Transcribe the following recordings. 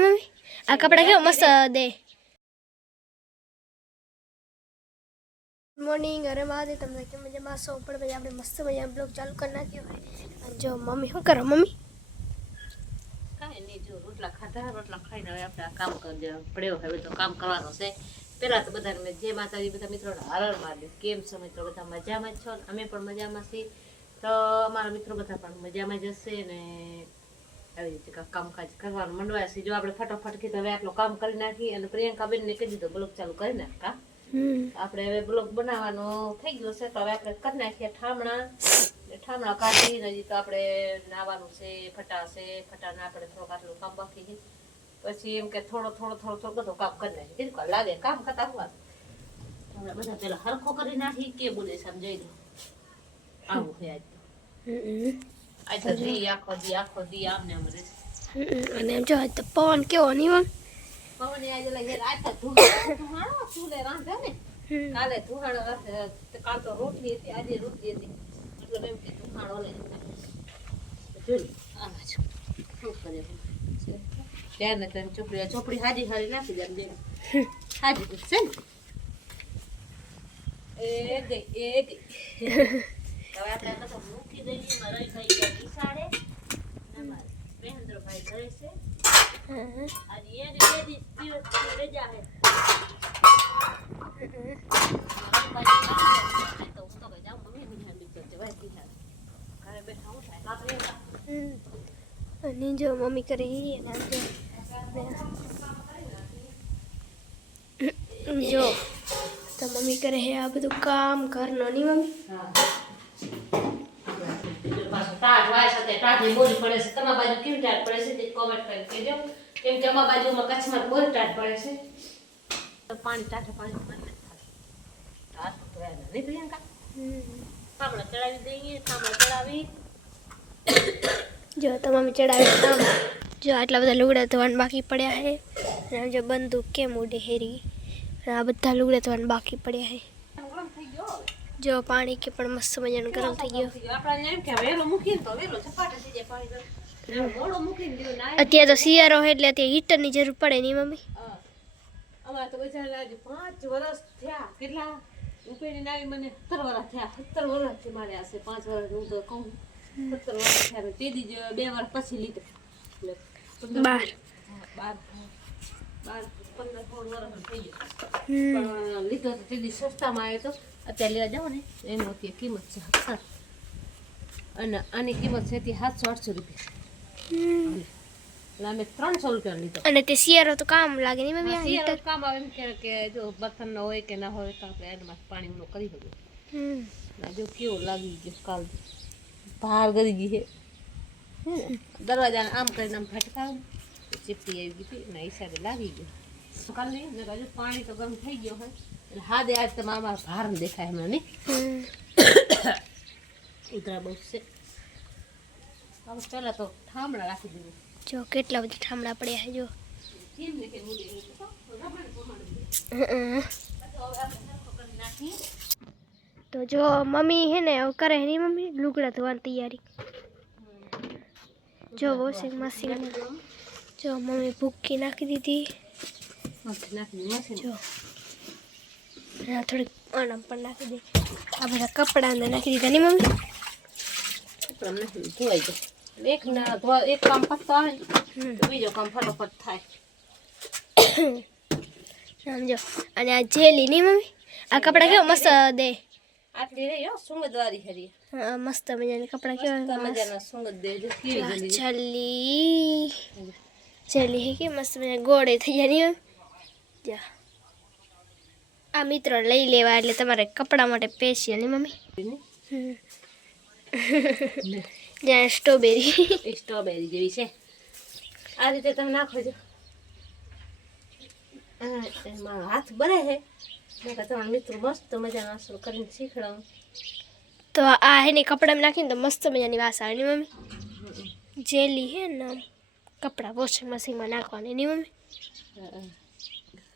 Mummy? આ કપડા કેવા મસ્ત દે. મોર્નિંગ અરે મહાદેવ તમને કેમ મજામાં પછી આપણે મસ્ત મજા બ્લોગ ચાલુ કરી નાખ્યો હોય જો મમ્મી શું કરો મમ્મી? કાંઈ નહીં જો રોટલા ખાધા રોટલા ખાઈને હવે આપણે આ કામ કરી પડ્યો હવે તો કામ કરવાનું છે. પેલા તો બધાને મેં જય માતાજી બધા મિત્રોને હરર માર્યું. કેમ છો મિત્રો? બધા મજામાં જ છો? ને અમે પણ મજામાં છીએ. તો અમારા મિત્રો બધા પણ મજામાં જ હશે ને આવી રીતે કામકાજ કરવાનું મંડવાયા છે જો આપણે ફટાફટ કીધું હવે આટલું કામ કરી નાખી અને પ્રિયંકાબેનને કહી દીધું બ્લોગ ચાલુ કરી નાખ. આપણે હવે બ્લોગ બનાવવાનો થઈ ગયો છે તો હવે આપણે કરી નાખીએ ઠામણા. ઠામણા કાઢી હજી તો આપણે નાવાનું છે ફટા છે. ફટાને આપણે થોડુંક આટલું કામ બાકી છે. પછી એમ કે થોડો થોડો થોડો થોડો બધો કામ કરી નાખી. કેટલું લાગે કામ કરતા હું બધા પેલા હરખો કરી નાખી કે બોલે સમજાઈ દો આવું છે આજ. આજ તો દી આખો દી આખો દી આમને આમ રહેશે. અને એમ જો આજ તો પવન કેવો નહીં પવન આજે ઓલા હેર આજ તો ચૂલે રાંધે ને. કાલે ધુહાડો રાંધે કાલ તો રોટલી હતી આજે રોટલી હતી. મતલબ એમ કે ધુહાડો લઈ જોઈ શું કરે? ત્યારને તને ચોપડી ચોપડી હાજી હારી નાખી દે બેન. હાજી છે ને? એ ગઈ એ ગઈ હવે આપણે આ મૂકી દઈએ એમાં રહી ભાઈ ગયા નિશાળે. ને મહેન્દ્રભાઈ ઘરે છે. એને દિવસ રજા છે તો હું તો જાઉં મમ્મી લીધો છે. ભાઈ નિહાળ ઘરે બેઠા હું થાય અને જો મમ્મી કરી અને જો જો તો મમ્મી કરે હે આ બધું કામ ઘરનો નહીં મમ્મી પાછો ટાઢ વાય સાથે ટાઢની બોલી પડે છે તમારા બાજુ કેવી ટાઢ પડે છે તે કોમેન્ટ કરીને કહેજો કેમ કે અમારા બાજુમાં કચ્છમાં બહુ ટાઢ પડે છે તો પાણી ટાઢે પાણી મને નથી થતું. ટાઢ તો એને નહીં પ્રિયંકા થાંભલા ચડાવી દઈએ થાંભલા ચડાવી જો તો મમ્મી ચડાવી આમ જો આટલા બધા લુગડા ધોવાના બાકી પડ્યા છે અને આમ જો બંદૂક કેમ ઉડે હેરી અને આ બધા લુગડા ધોવાના બાકી પડ્યા છે ગરમ થઈ ગયો હવે. જો પાણી કે પણ મસ્ત મજાનું ગરમ થઈ ગયો આપણે એમ કે વેલો મૂકીને તો વેલો સપાટે થઈ જાય પાણી ગરમ. મોડો મૂકીને દેવું ના અત્યારે તો શિયાળો હોય એટલે અત્યારે હીટરની જરૂર પડે નહીં મમ્મી હા. અમારે તો બચારા આજે પાંચ વર્ષ થયા કેટલા ઉપેડીને આવી મને સત્તર વર્ષ થયા સત્તર વર્ષથી મારે હશે પાંચ વર્ષ હું તો કહું સત્તર વર્ષ થયા મેં તે દી જ બે વર્ષ પછી લીધો એટલે પંદર- બાર. લીધો તો તે સસ્તામાં આવ્યો તો અત્યારે લેવા જાઓ ને એનો અત્યારે કિંમત છે અને આની કિંમત છે તે સાતસો આઠસો રૂપિયા. અમે ત્રણસો રૂપિયા લીધો. અને તે શિયાળો તો કામ લાગે નહીં મમ્મી શિયાળો કામ આવે એમ કે કે જો બર્તન ન હોય કે ના હોય તો આપણે એમાં પાણી કરી શકીએ. હમ. જો કેવો લાગી ગયો કાલ. બહાર ગરી ગઈ છે? દરવાજાને આમ કરીને આમ ફટકાવ ચીપટી આવી ગઈ હતી એના હિસાબે લાગી ગયો કાલ નહીં ને હજુ પાણી તો ગરમ થઈ ગયો હોય એટલે હા દે આજ તમારા ભાર ને દેખાય હમણાં નહીં હમ. ઉતરા બહુ છે હવે પહેલાં તો ઠામડા રાખી દીધું જો કેટલા બધા ઠામડા પડ્યા છે જો કેમ ને કેમ ઉડે એવું તો રમણ પ્રમાણે હમ. પછી હવે આપણે સરખો કરી નાખીએ તો જો મમ્મી હે ને હવે કરે નહીં મમ્મી લુગડા ધોવાની તૈયારી જો વોશિંગ મશીન જો મમ્મી ભૂકી નાખી દીધી. જો. થોડીક અણમ પણ નાખી દે. આ બધા કપડા અંદર નાખી દીધા નહીં મમ્મી? કપડાં નાખી ધોવાઈ જાય એક ના એક કામ પતતો આવે તો બીજો કામ ફટોફટ થાય. સમજો. અને આ જેલી નહીં મમ્મી? આ કપડા કેવું મસ્ત દે. આટલી રહી હો સુંગદ વાળી હરી હા, મસ્ત મજાના કપડા કેવા મજાના સુંગદ દે જો કેવી ગંદી છલી છલી હે કે મસ્ત મજા ગોળે થઈ જાય નહીં મમ્મી જા આ મિત્રો લઈ લેવા એટલે તમારે કપડા માટે સ્પેશિયલ નહીં મમ્મી હમ. જ્યાં સ્ટ્રોબેરી સ્ટ્રોબેરી જેવી છે આ રીતે તમે નાખો છો આ એમાં હાથ બને છે મેં તમારા મિત્રો મસ્ત મજાનો અસર કરીને શીખડાવું. તો આ એની કપડામાં નાખીને તો મસ્ત મજાની વાસ આવે નહીં મમ્મી? જેલી હે ને કપડાં વોશિંગ મશીનમાં નાખવાની નહીં મમ્મી?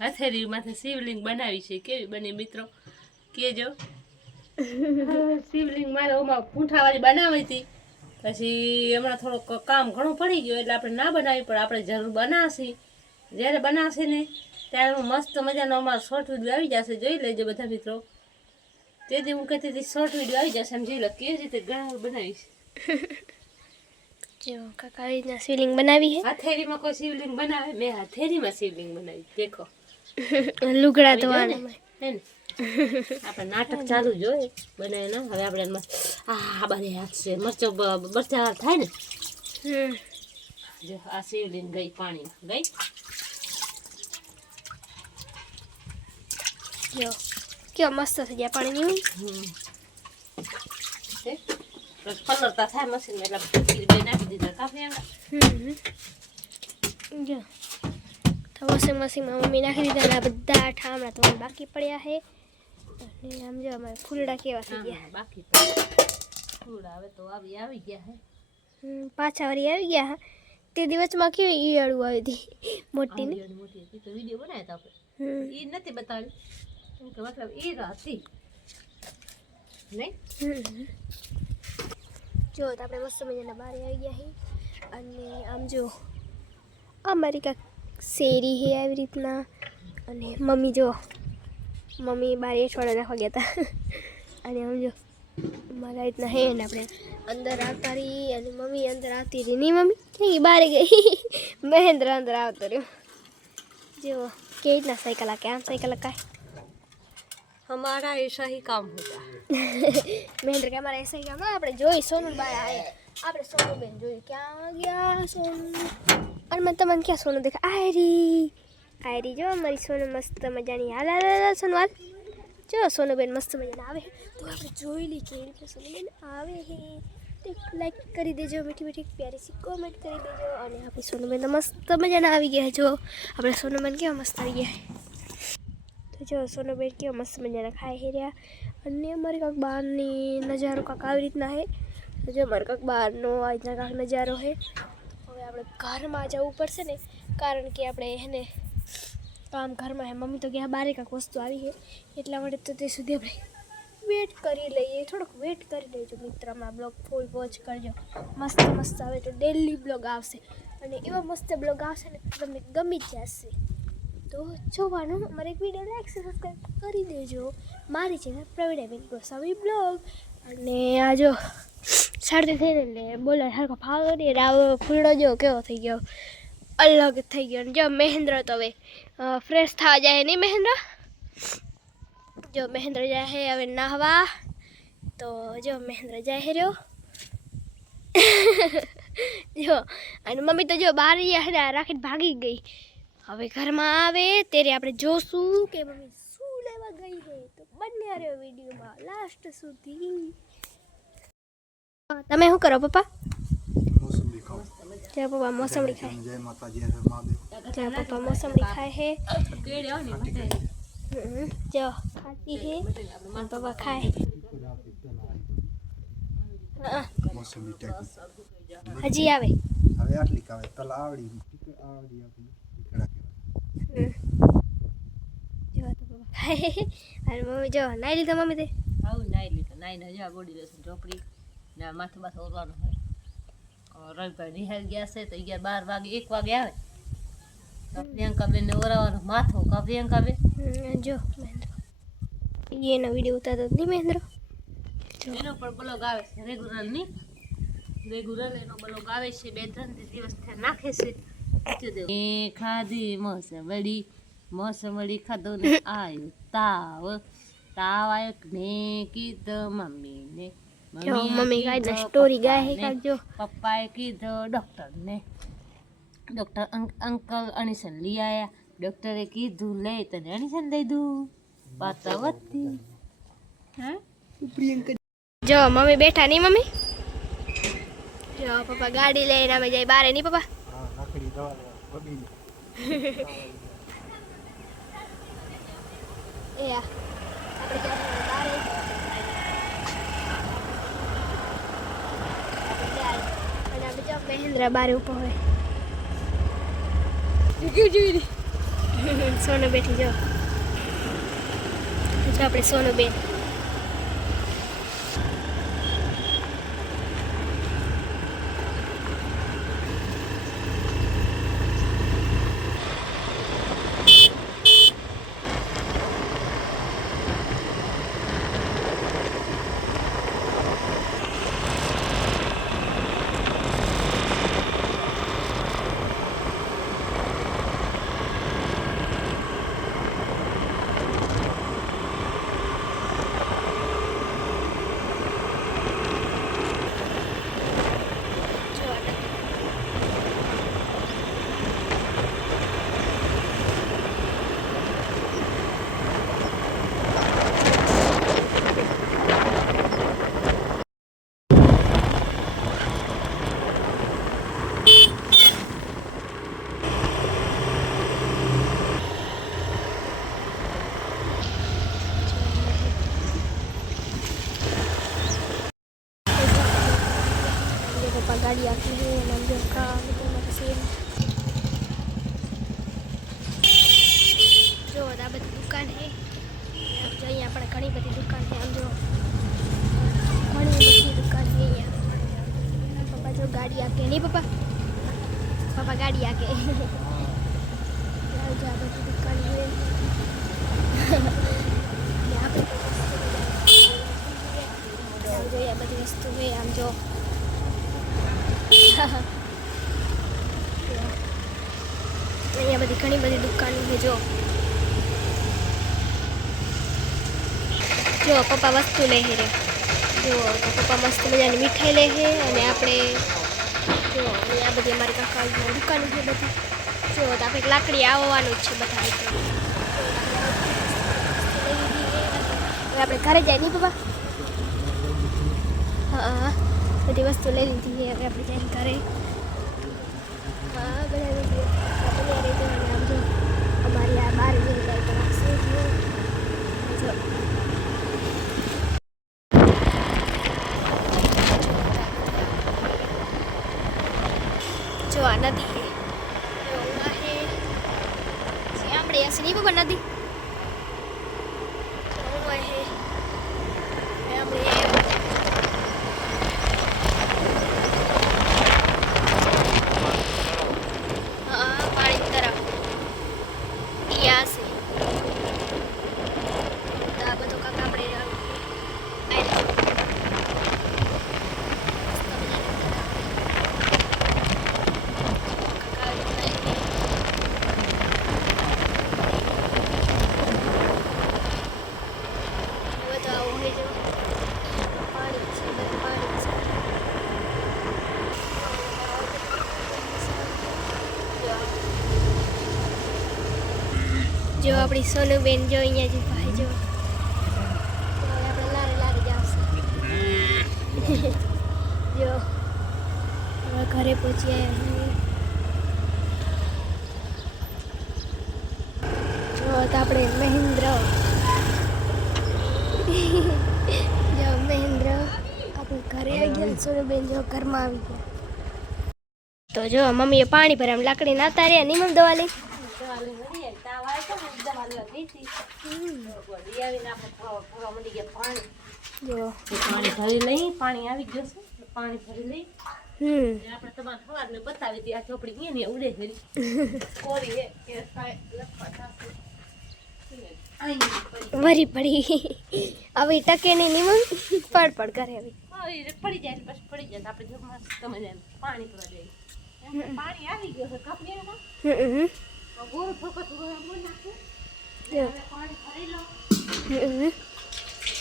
હથેરી માથે શિવલિંગ બનાવી છે. કેવી બની મિત્રો? કેજો. શિવલિંગ મારે ઓમાં પૂંઠાવાળી બનાવી હતી. પછી હમણાં થોડુંક કામ ઘણું પડી ગયું એટલે આપણે ના બનાવી પણ આપણે જરૂર બનાવશી. જ્યારે બનાવશે ને ત્યારે હું મસ્ત મજાનો અમારો શોર્ટ વીડિયો આવી જશે જોઈ લેજો બધા મિત્રો. તેથી હું કહેતી હતી શોર્ટ વીડિયો આવી જશે એમ જોઈ લો કેવી રીતે ઘણા બનાવીશ. જો કાકા આવી રીતના શિવલિંગ બનાવી હથેળીમાં કોઈ શિવલિંગ બનાવે? મેં હથેળીમાં શિવલિંગ બનાવી દેખો. લુગડા ધોવાના હે ને? આપણે નાટક ચાલુ જોઈએ બનાવે ના. હવે આપણે એમાં આ બારે હાથ છે મરચો બ- મરચા થાય ને? જો આ શિવલિંગ ગઈ પાણી ગઈ? જો કેવો મસ્ત થઈ ગયા. છે? બસ પલળતા થાય મશીન એટલે નાખી દીધા કાપી જો તો વોશિંગ મશીનમાં મમ્મી નાખી દીધા બધા ઠામડા તો બાકી પડ્યા છે અને આમ જો અમારે ફૂલડા કેવા થઈ ગયા બાકી ફૂલ આવે તો આવી આવી ગયા હમ, પાછા વળી આવી ગયા હા તે દિવસમાં કેવી ઈયળું આવી હતી મોટી મોટી તો વીડિયો બનાવ્યા હતા આપણે ઈ નથી બતાવી કેમ કે મતલબ ઈ હતી નહીં હમ. જો તો આપણે મસ્ત મજાના બહાર આવી ગયા છીએ અને આમ જો અમારી કાંક શેરી છે આવી રીતના અને મમ્મી જો મમ્મી બાર અઠવાડિયા નાખવા ગયા હતા અને આમ જો મારા રીતના હે ને આપણે અંદર આવતા રહી અને મમ્મી અંદર આવતી રહી નહીં મમ્મી ક્યાં બહાર ગઈ મહેન્દ્ર અંદર આવતો રહ્યો જો કેવી રીતના સાયકલ આ કે આમ સાયકલ કાંઈ हमारा ऐसा ही काम होता है। महेंद्र तो के हमारा ऐसा ही काम है? अपने जो ही सोनू भाई आए आप सोनू बहन जो क्या आ गया सोनू। और मैं तो मन क्या सोनू देखा, आयरी आयरी जो हमारी सोनू मस्त मज़ा नहीं आ ला ला सुनवाल जो सोनू बहन मस्त मज़ा ना आवे। तो आप जो ही लिखे तो सोनू बहन आवे है। लाइक तो कर दे जो मीठी मीठी, प्यारी सी कमेंट करी दे जो और यहाँ पे सोनू बहन मस्त मज़ा ना आ गया जो। अपने सोनू बहन क्या मस्त आ गया है। તો જો સોનુબેન કેવા મસ્ત મજાના ખાઈ હેર્યા અને અમારે કાંક બહારની નજારો કાંક આવી રીતના છે. જો અમારે કાંક બહારનો આ રીતના કાંક નજારો છે. હવે આપણે ઘરમાં જવું પડશે ને, કારણ કે આપણે એને કામ ઘરમાં હે મમ્મી તો ગયા બારે કાંક વસ્તુ આવી છે. એટલા માટે તો તે સુધી આપણે વેટ કરી લઈએ. થોડોક વેટ કરી લેજો મિત્રમાં બ્લોગ ફૂલ વોચ કરજો. મસ્ત મસ્ત આવે તો ડેલી બ્લોગ આવશે. અને એવા મસ્ત બ્લોગ આવશે ને તમને ગમી જશે. તો જોવાનું, અમારે એક વીડિયો લાઈક સબસ્ક્રાઈબ કરી દેજો. મારી ચેનલ પ્રવીણ ગોસ્વામી બ્લોગ અને આ જો, શરદી થઈને એટલે બોલે સરખો ફાવો નહીં રાવ ફૂલડો જો કેવો થઈ ગયો. અલગ થઈ ગયો. જો મહેન્દ્ર તો હવે ફ્રેશ થવા જાય નહીં મહેન્દ્ર? જો મહેન્દ્ર જાય હે હવે નાહવા. તો જો મહેન્દ્ર જાય હે રહ્યો. જો, અને મમ્મી તો જો બાર રાખીને ભાગી ગઈ. હવે ઘરમાં આવે ત્યારે આપણે જોશું કે મમ્મી શું લેવા ગઈ છે. તો બંને રહ્યો વિડીયોમાં લાસ્ટ સુધી. તમે શું કરો પપ્પા? મોસંબી ખાઓ જય પપ્પા મોસંબી ખાય. જય માતાજી હર મહાદેવ. જય પપ્પા મોસંબી ખાય છે કેળે આવે ને માટે હમ, જો ખાતી છે અને પપ્પા ખાય. હા, મોસંબી ટેકની હજી આવે. હવે આટલી કાવે તલ આવડી ટીક આવડી આપણી ટીકડા કહેવાય હમ. જો તો પપ્પા ખાય અને મમ્મી જો નાઈ લીધા મમ્મી તે? આવું નાઈ લીધો. નાઈને હજા બોડી લેશે ઢોપડી ને માથું માથું ઓરવાનું હોય. રવિભાઈ નિહાળ ગયા છે તો અગિયાર બાર વાગે એક વાગે આવે. તો પ્રિયંકાબેનને ઓરાવાનો. માથો કા પ્રિયંકાબેન બેન? જો મહેન્દ્ર. એનો વીડિયો ઉતારતો નહીં મહેન્દ્ર. એનો પણ બ્લોગ આવે છે રેગ્યુલરની. રેગ્યુલર એનો બ્લોગ આવે છે. બે ત્રણ દિવસથી નાખે છે. એ ખાધી મોસંબડી મોસંબડી ખાધો ને આવ્યો તાવ તાવ આવ્યો ને કીધો મમ્મી ને મમ્મી ગાય સ્ટોરી ગાય હે પપ્પાને. કાંઈક જો પપ્પાએ કીધું ડૉક્ટરને. અંકલ અણીસન લઈ આયા. ડોક્ટરે કીધું લે તને અણીસન દઈ દઉં. પાતાવતી પ્રિયંકા જો મમ્મી બેઠા નહીં મમ્મી? જો પપ્પા ગાડી લઈને અમે જાય બારે નહીં પપ્પા. જો મહેન્દ્ર બારે ઊભો હોય સોનું બેઠી જો આપણે સોનો બેન. છે અને આમ જો આ બધી દુકાન આમ જો અહીંયા આપણે ઘણી બધી દુકાન છે આમ જો ઘણી બધી દુકાન છે અહીંયા પપ્પા જો ગાડી આકે નહીં પપ્પા પપ્પા ગાડી આકે જો આ બધી દુકાન છે આપણે જોઈએ બધી વસ્તુ છે આમ જો અહીંયા બધી ઘણી બધી દુકાનો છે, જો. જો, પપ્પા વસ્તુ લે છે જો, તો પપ્પા મસ્ત મજાની મીઠાઈ લે છે અને આપણે, જો આ બધી અમારી કાકાની દુકાનો છે બધી. જો, તો આપણે લાકડી આવવાનું જ છે બધા હવે આપણે ઘરે જાય નહીં પપ્પા? હા બધી વસ્તુ લઈ લીધી છે. હવે આપણે જાય ઘરે. હા બધા બધી આપણે રીતે અને આમ જો આ નદી છે જો આ છે શ્યામડી હશે નહીં બાબા નદી જો આ છે શ્યામડી હા પાણી તરફ યા છે તો આ બધું કાંક આપણે આયલા. કાકા હવે તો આવું હોય જો પાણી છે બધું પાણી છે જો આપણી સોનુબેન જો અહીંયા જ ભાઈ જો. આપણે લારે લારે જાવશે ઘરે પહોંચી આવ્યા તો આપણે મહેન્દ્ર. જો, મહેન્દ્ર આપણે ઘરે આવી ગયા, સોનુબેન જો ઘરમાં આવી ગયા. તો જો, મમ્મીએ પાણી ભરામ લાકડી નાતા રહ્યા નહીં મમ દવા લઈ જો તો પાણી ભરી લઈ પાણી આવી ગયું છે એટલે પાણી ભરી લઈ હમ અને આપણે તમારે સવારને બતાવી હતી આ ચોપડી અહીંયા ને ઉડે છે કોરી હે કે કાંઈ લખવા થશે. અહીં પડી. વરી પડી. હવે ટકે નહીં ની મમ પડ પડ કરે હવે. હા, એ પડી જાય એટલે પછી પડી જાય તો આપણે જો મસ્ત તમે જાય પાણી પીવા જઈએ એમ તો પાણી આવી ગયું છે. કપની એમાં હમ હમ. ગોળ ફોકસ એમ નાખું જો હવે પાણી ભરી લો હમ હમ.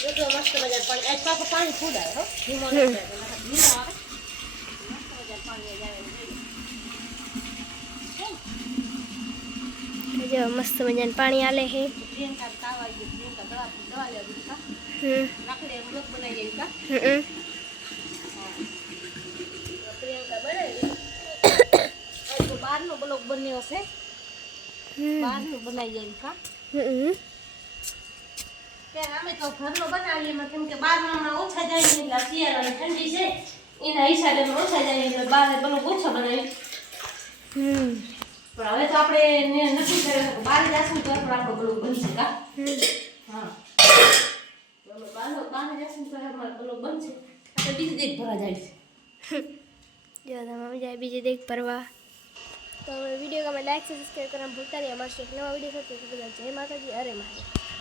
જો જો મસ્ત મજાનું પાણી આજ પાછું પાણી ફૂડાય હો ધીમો નથી રહેતો, નકર ધીમો આવે મસ્ત મજાનું પાણી જ આવે જો મસ્ત મજાનું પાણી આલે હે પ્રિયંકા તાવ આવી ગયો પ્રિયંકા દવા દવા લેવા દીધી કા હમ લાકડી એમ બ્લોક બનાવી જાય કા હમ હમ. પ્રિયંકા બનાવી આજ તો બહારનો બ્લોક બન્યો છે હમ બહારનું બનાવી જાય કા હમ ત્યારે અમે તો ઘરનો બનાવીએ એમાં કેમ કે બહારમાં હમણાં ઓછા જાય એટલે શિયાળાની ઠંડી છે. એના હિસાબે અમે ઓછા જાય એટલે બહાર બ્લોક ઓછો બનાવી. હમ. પણ હવે તો આપણે નક્કી કર્યું બહાર જશું તો પણ આપણો બનશે કા? હા. બહાર બહાર જશું તો અમારો બ્લોક બનશે. આપણે બીજી દેખ ભરવા જાય છે. જો તમે જાય બીજી દેખ પરવા તો વીડિયો ગમે લાઈક સબસ્ક્રાઈબ કરવાનું ભૂલતા નહીં. અમારે એક નવા વીડિયો તો બધા જય માતાજી. અરે માતા